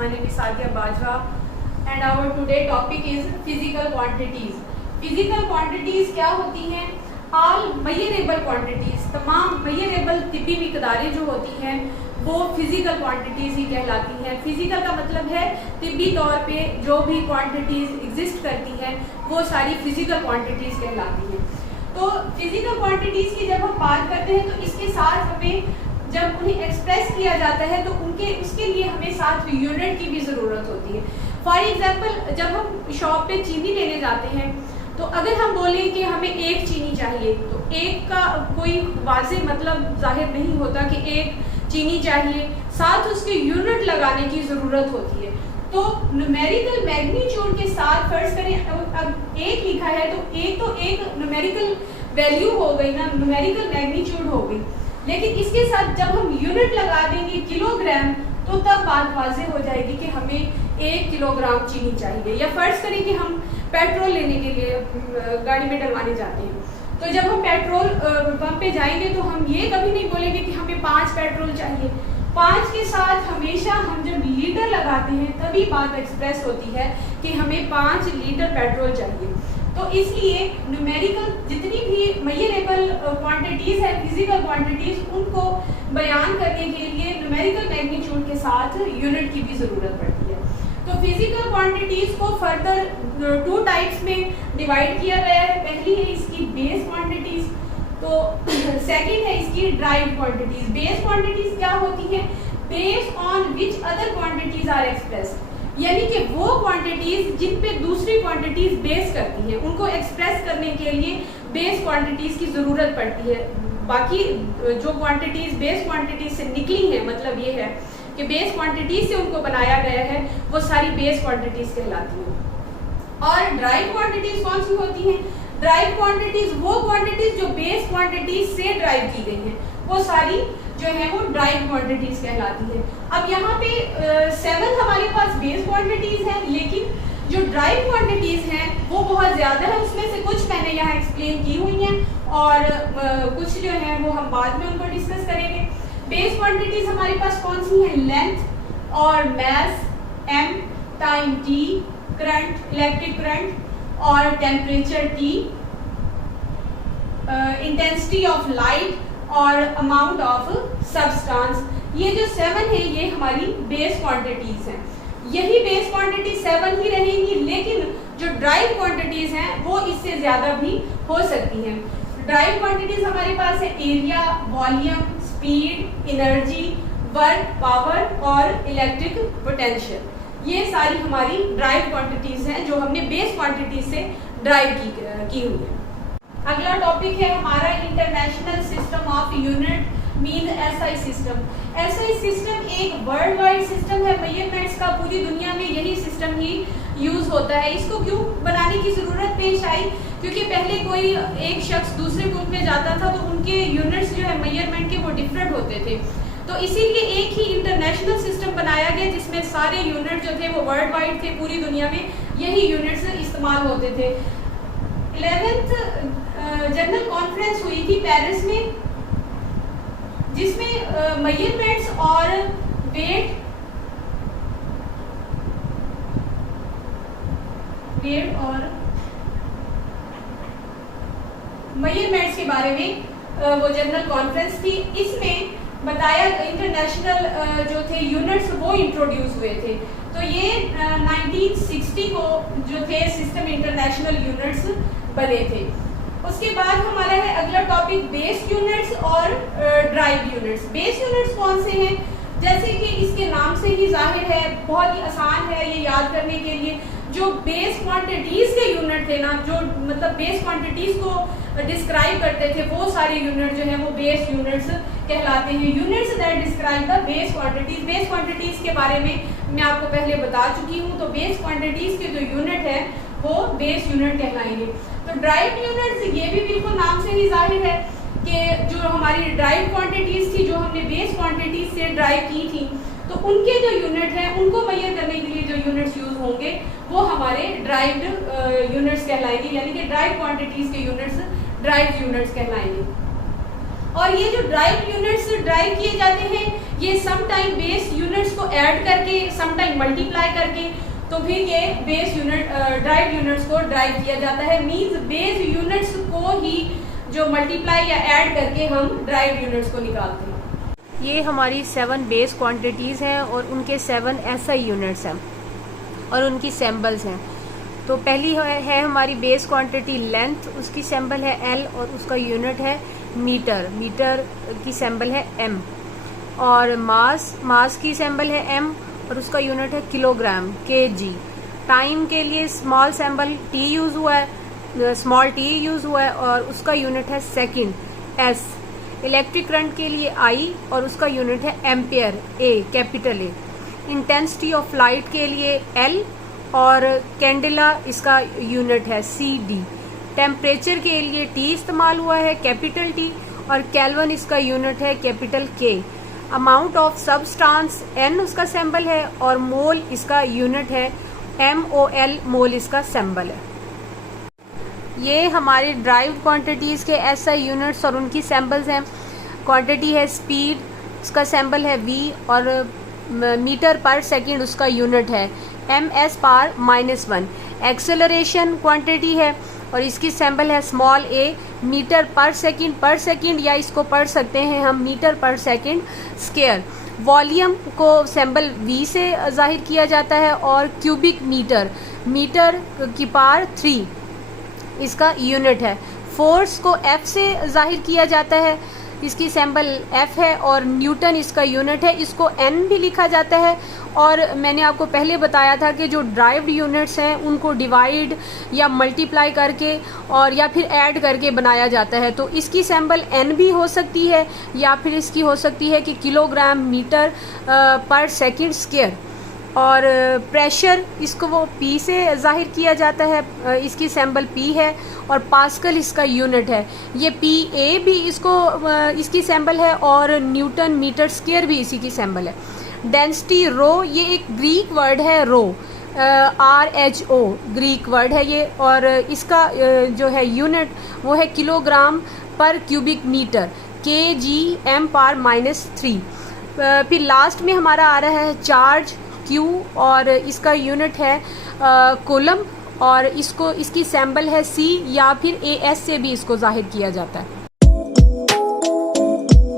My name is Sadia Bajwa and our today topic is physical quantities. Physical quantities क्या होती हैं? All measurable quantities, तमाम measurable तिब्बी मिकदारें जो होती हैं वो फिजिकल क्वांटिटीज़ ही कहलाती हैं। फिजिकल का मतलब है तिब्बी तौर पे जो भी क्वांटिटीज़ एग्जिस्ट करती हैं वो सारी फिजिकल क्वांटिटीज़ कहलाती हैं। तो फिजिकल क्वांटिटीज़ की जब हम बात करते हैं तो इसके साथ हमें जब उन्हें एक्सप्रेस किया जाता है तो उसके लिए हमें साथ यूनिट की भी ज़रूरत होती है। फॉर एग्जांपल जब हम शॉप पे चीनी लेने जाते हैं तो अगर हम बोलें कि हमें एक चीनी चाहिए तो एक का कोई वाज़ेह मतलब जाहिर नहीं होता कि एक चीनी चाहिए, साथ उसके यूनिट लगाने की ज़रूरत होती है। तो न्यूमेरिकल मैग्नीट्यूड के साथ फर्ज करें अब एक लिखा है तो एक न्यूमेरिकल वैल्यू हो गई ना, न्यूमेरिकल मैग्नीट्यूड हो गई, लेकिन इसके साथ जब हम यूनिट लगा देंगे किलोग्राम तो तब बात वाज़ेह हो जाएगी कि हमें 1 किलोग्राम चीनी चाहिए। या फर्ज करें कि हम पेट्रोल लेने के लिए गाड़ी में डलवाने जाते हैं तो जब हम पेट्रोल पंप पे जाएंगे तो हम ये कभी नहीं बोलेंगे कि हमें 5 पेट्रोल चाहिए। 5 के साथ हमेशा हम जब लीटर लगाते हैं तभी बात एक्सप्रेस होती है कि हमें 5 लीटर पेट्रोल चाहिए। तो इसलिए न्यूमेरिकल जितनी भी मेजरेबल क्वांटिटीज़ है फिजिकल क्वांटिटीज़ उनको बयान करने के लिए न्यूमेरिकल मैग्नीट्यूड के साथ यूनिट की भी ज़रूरत पड़ती है। तो फिजिकल क्वांटिटीज़ को फर्दर 2 टाइप्स में डिवाइड किया गया है। पहली है इसकी बेस क्वांटिटीज़, तो सेकंड है इसकी ड्राइव्ड क्वांटिटीज़। बेस क्वांटिटीज़ क्या होती हैं? Based on which other quantities are express, यानी कि वो क्वांटिटीज़ जिन पे दूसरी क्वांटिटीज़ बेस करती हैं उनको एक्सप्रेस करने के लिए बेस क्वांटिटीज़ की ज़रूरत पड़ती है। बाकी जो क्वांटिटीज़ बेस क्वांटिटीज़ से निकली हैं मतलब ये है कि बेस क्वांटिटीज़ से उनको बनाया गया है वो सारी बेस क्वांटिटीज़ कहलाती हैं। और ड्राइव क्वांटिटीज़ कौन सी होती हैं? ड्राइव क्वांटिटीज़ वो क्वांटिटीज़ जो बेस क्वांटिटीज़ से ड्राइव की गई हैं वो सारी जो है वो ड्राइव क्वांटिटीज़ कहलाती है। अब यहाँ पे 7 हमारे पास बेस क्वांटिटीज़ हैं, लेकिन जो ड्राइव क्वांटिटीज़ हैं वो बहुत ज़्यादा है। उसमें से कुछ मैंने यहाँ एक्सप्लेन की हुई हैं और कुछ जो है वो हम बाद में उनको डिस्कस करेंगे। बेस क्वांटिटीज़ हमारे पास कौन सी हैं? लेंथ और mass m, time t, current electric current और temperature t, intensity of light और अमाउंट ऑफ सब्सटेंस। ये जो 7 है ये हमारी बेस क्वांटिटीज़ हैं। यही बेस क्वांटिटी 7 ही रहेंगी, लेकिन जो ड्राइव क्वांटिटीज़ हैं वो इससे ज़्यादा भी हो सकती हैं। ड्राइव क्वांटिटीज़ हमारे पास है area, volume, speed, energy, work, power और इलेक्ट्रिक पोटेंशियल। ये सारी हमारी ड्राइव क्वांटिटीज़ हैं जो हमने बेस क्वांटिटीज से ड्राइव की हुई है। अगला टॉपिक है हमारा international system of unit mean SI system. SI system एक वर्ल्ड वाइड सिस्टम है मेजरमेंट्स का, पूरी दुनिया में यही सिस्टम ही यूज़ होता है। इसको क्यों बनाने की ज़रूरत पेश आई? क्योंकि पहले कोई एक शख्स दूसरे मुल्क में जाता था तो उनके यूनिट्स जो है मेजरमेंट के वो डिफरेंट होते थे, तो इसीलिए एक ही इंटरनेशनल सिस्टम बनाया गया जिसमें सारे यूनिट जो थे वो वर्ल्ड वाइड थे, पूरी दुनिया में यही यूनिट्स इस्तेमाल होते थे। 11th जनरल कॉन्फ्रेंस हुई थी पेरिस में, जिसमें मेजरमेंट्स और वेट और मेजरमेंट्स के बारे में वो जनरल कॉन्फ्रेंस थी। इसमें बताया इंटरनेशनल जो थे यूनिट्स वो इंट्रोड्यूस हुए थे। तो ये 1960 को जो थे सिस्टम इंटरनेशनल यूनिट्स बने थे। उसके बाद हमारा है अगला टॉपिक बेस यूनिट्स और ड्राइव यूनिट्स। बेस यूनिट्स कौन से हैं? जैसे कि इसके नाम से ही जाहिर है, बहुत ही आसान है ये याद करने के लिए। जो बेस क्वांटिटीज़ के यूनिट थे ना, जो मतलब बेस क्वांटिटीज़ को डिस्क्राइब करते थे, वो सारे यूनिट जो हैं वो बेस यूनिट्स कहलाते हैं। Units that describe the base quantities. Base quantities के बारे में मैं आपको पहले बता चुकी हूँ, तो बेस क्वांटिटीज़ के जो यूनिट है वो बेस यूनिट कहलाएंगे। तो ड्राइव यूनिट्स ये भी बिल्कुल नाम से ही जाहिर है कि जो हमारी ड्राइव क्वांटिटीज़ थी, जो हमने बेस क्वांटिटीज़ से ड्राइव की थी, तो उनके जो यूनिट हैं उनको मेजर करने के लिए जो यूनिट्स यूज़ होंगे वो हमारे ड्राइव्ड यूनिट्स कहलाएंगे, यानी कि ड्राइव क्वांटिटीज़ के यूनिट्स ड्राइव यूनिट्स कहलाएंगे। और ये जो ड्राइव यूनिट्स ड्राइव किए जाते हैं ये सम टाइम बेस यूनिट्स को ऐड करके सम टाइम मल्टीप्लाई करके तो फिर ये बेस यूनिट ड्राइव यूनिट्स को ड्राइव किया जाता है। मींस बेस यूनिट्स को ही जो मल्टीप्लाई या ऐड करके हम ड्राइव यूनिट्स को निकालते हैं। ये हमारी 7 बेस क्वांटिटीज़ हैं और उनके 7 SI यूनिट्स हैं और उनकी सैम्बल्स हैं। तो पहली है हमारी बेस क्वांटिटी लेंथ, उसकी सैम्बल है L और उसका यूनिट है मीटर, मीटर की सैम्बल है M। और मास की सैम्बल है M और उसका यूनिट है किलोग्राम, kg। टाइम के लिए स्मॉल सैम्बल T यूज़ हुआ है, स्मॉल t यूज़ हुआ है और उसका यूनिट है सेकंड, S। इलेक्ट्रिक करंट के लिए I और उसका यूनिट है ampere, A, capital A। Intensity of light के लिए L और कैंडेला इसका यूनिट है CD। टेम्परेचर के लिए T इस्तेमाल हुआ है, कैपिटल T, और केल्विन इसका यूनिट है, capital K। Amount of substance N उसका सैम्बल है और मोल इसका यूनिट है, MOL, मोल इसका सैम्बल है। ये हमारे ड्राइव्ड क्वांटिटीज़ के SI यूनिट्स और उनकी सैम्बल्स हैं। क्वांटिटी है स्पीड, उसका सैम्बल है V और मीटर पर सेकंड उसका यूनिट है, ms/-1। एक्सेलरेशन क्वांटिटी है और इसकी सैम्बल है स्मॉल a, मीटर पर सेकंड, या इसको पढ़ सकते हैं हम मीटर पर सेकंड स्क्वायर। वॉल्यूम को सैम्बल V से जाहिर किया जाता है और क्यूबिक मीटर, मीटर की पावर 3 इसका यूनिट है। फोर्स को F से जाहिर किया जाता है, इसकी सैम्बल F है और न्यूटन इसका यूनिट है। इसको N भी लिखा जाता है और मैंने आपको पहले बताया था कि जो ड्राइव्ड यूनिट्स हैं उनको डिवाइड या मल्टीप्लाई करके और या फिर ऐड करके बनाया जाता है। तो इसकी सैम्बल N भी हो सकती है या फिर इसकी हो सकती है कि किलोग्राम मीटर पर सेकंड स्क्वायर। और प्रेशर इसको वो P से जाहिर किया जाता है, इसकी सैम्बल P है और पास्कल इसका यूनिट है। ये PA भी इसकी सैम्बल है और न्यूटन मीटर स्क्वायर भी इसी की सैम्बल है। डेंसिटी रो, ये एक ग्रीक वर्ड है, रो RHO ग्रीक वर्ड है ये, और इसका जो है यूनिट वो है किलोग्राम पर क्यूबिक मीटर, kg m/-3। फिर लास्ट में हमारा आ रहा है चार्ज Q और इसका यूनिट है कूलम और इसकी सैम्बल है C या फिर AS से भी इसको जाहिर किया जाता है।